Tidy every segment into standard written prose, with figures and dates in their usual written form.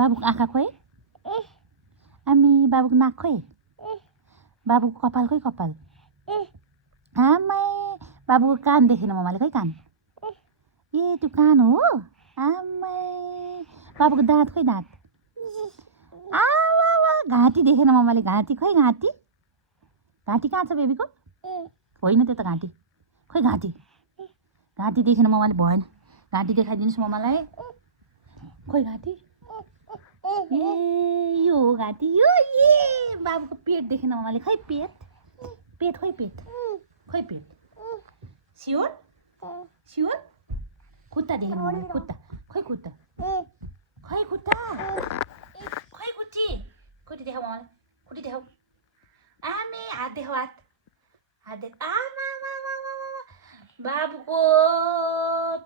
बाबुको आँखा खोइ आमी बाबुको नाक खोइ बाबुको कपाल खोइ कपाल आमै बाबुको कान देखेन मम्माले खोइ कान ए त्यो कान हो आमै बाबुको दाँत खोइ दाँत आमा घाँटी देखेन मम्माले घाँटी खोइ घाँटी घाँटी कहाँ छ बेबीको होइन त्यो त घाँटी खोइ घाँटी घाँटी देखेन मम्माले भएन घाँटी देखाइदिनुहोस् मम्मालाई खोइ घाँटी ए यो हो घाँटी यो ए बाबुको पेट देखेन मम्माले खै पेट पेट खोइ पेट खोइ पेट स्योर स्योर खुट्टा देखेन मम्माले खुट्टा खोइ खुट्टा खोइ खुट्टा खोइ खुट्टी खुट्टी देखाऊ मम्माले खुट्टी देखाऊ आमे हात देखाऊ हात हात देख आमा बाबुको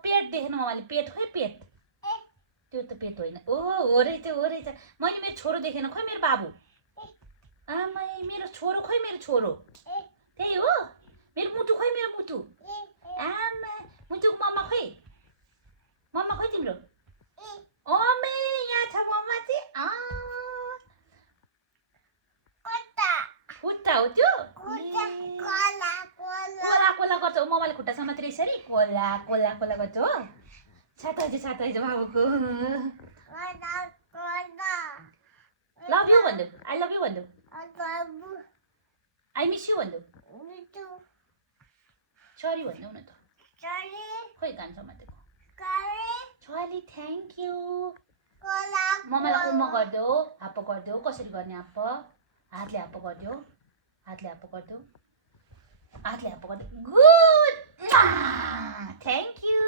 पेट देखेन मम्माले पेट खोइ पेट त्यो त पेट होइन ओ हो रहेछ मैले मेरो छोरो देखेन खोइ मेरो बाबु आमै मेरो छोरो खोइ मेरो छोरो त्यही हो मेरो मुटु खोइ मेरो मुटु आमा मुटुको मम्मा खोइ तिम्रो ओमे यहाँ छ मम्मा चाहिँ खुट्टा हो त्यो कोला कोला गर्छ मम्माले खुट्टा समातेर यसरी कोला कोला कोला गर्छ हो छाताइज बाबुको लभ यु भन्नु आई लभ यु भन्नु आई मिस यु भन्नु सरी भन्नु न त खोइ कान समातेको सरी थ्याङ्क यू मम्मालाई उम्मा गरिदेऊ हाप्पो गरिदेऊ कसरी गर्ने हाप्पो हातले हाप्पो गरिदेऊ हातले हाप्पो गरिदेऊ गुड थ्याङ्क यू